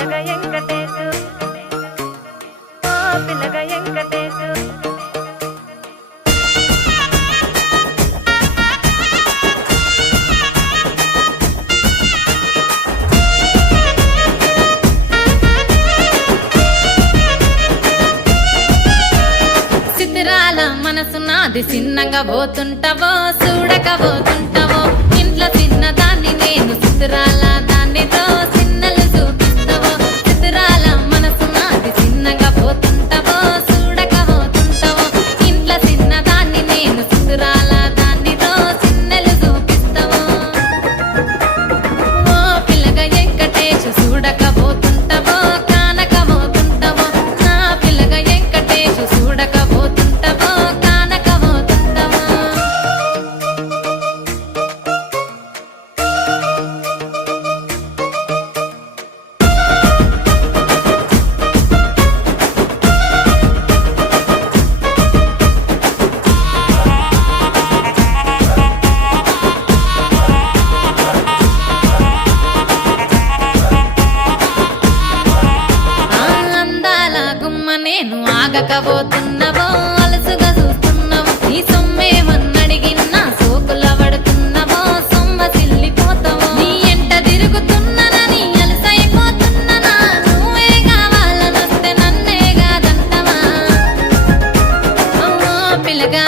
పిల్లగ వెంకటేశు ఓ పిల్లగ వెంకటేశు చిత్రాల మనసు నాది చిన్నగా పోతుంటావో చూడక పోతుంటావో ఇంట్లో చిన్నదాన్ని నేను చిత్రాల దానితో చిన్నలు చూపిస్తావో చిత్రాల మనసు నాది చిన్నగా పోతుంటావో చూడక పోతుంటావో ఇంట్లో చిన్నదాన్ని నేను చిత్రాల దానితో చిన్నలు చూపిస్తావో ఓ పిల్లగా వెంకటేశు చూడక పోతుంటావో కానక పోతుంటావో నా పిల్లగా వెంకటేశు చూడక పోతుంటావో కానక పోతుంటావో అందాల గుమ్మ నేను ఆగకపోతున్నావో అలసుగా చూస్తున్నావో నీ సొమ్మేమన్నడిగిన్నా సోకుల పడుతున్నావో సొమ్మ సిల్లిపోతావో నీ ఎంట తిరుగుతున్నానని అలసైపోతున్నానా నువ్వే కావాలనొస్తే నన్నే కాదంటవా ఓ పిల్లగా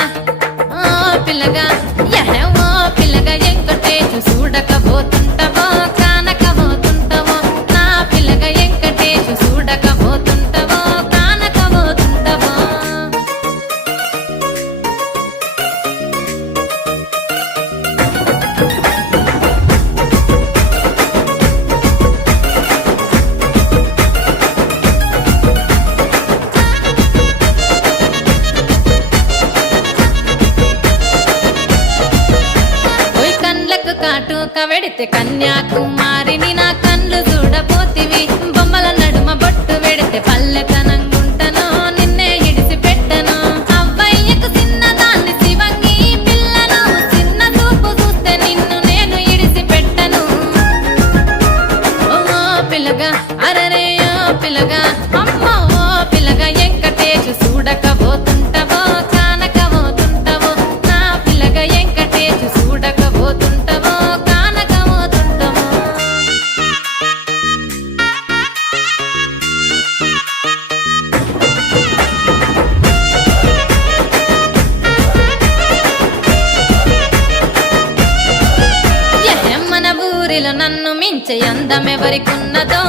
ఓ పిల్లగా ఓ పిల్లగా వెంకటేశు చూడకపోతుంటావో కానకపోతుంటావో నా పిల్లగా వెంకటేశు చూడకపోతుంటావో కానకపోతుంటావో ఓయ్ కండ్లకు కాటుక వెడితే కన్యాకుమారిని నా కండ్లు చూడపోతివి బొమ్మల నడుమ బొట్టు వెడితే పల్లెతనంగుంటను నిన్నే ఇడిసి పెట్టను అవ్వయ్యకు చిన్నదాన్ని శివంగి పిల్లను చిన్న చూపు చూస్తే నిన్ను నేను ఇడిసి పెట్టను ఓ పిల్లగా అరరే ఓ పిల్లగా అమ్మో ఓ పిల్లగా వెంకటేశు చూడకపోతుంటావో కానకపోతుంటావో నా పిల్లగా వెంకటేశు చూడకపోతుంటావో కానకపోతుంటావో మన ఊరిలో నన్ను మించే అందమెవరికున్నదో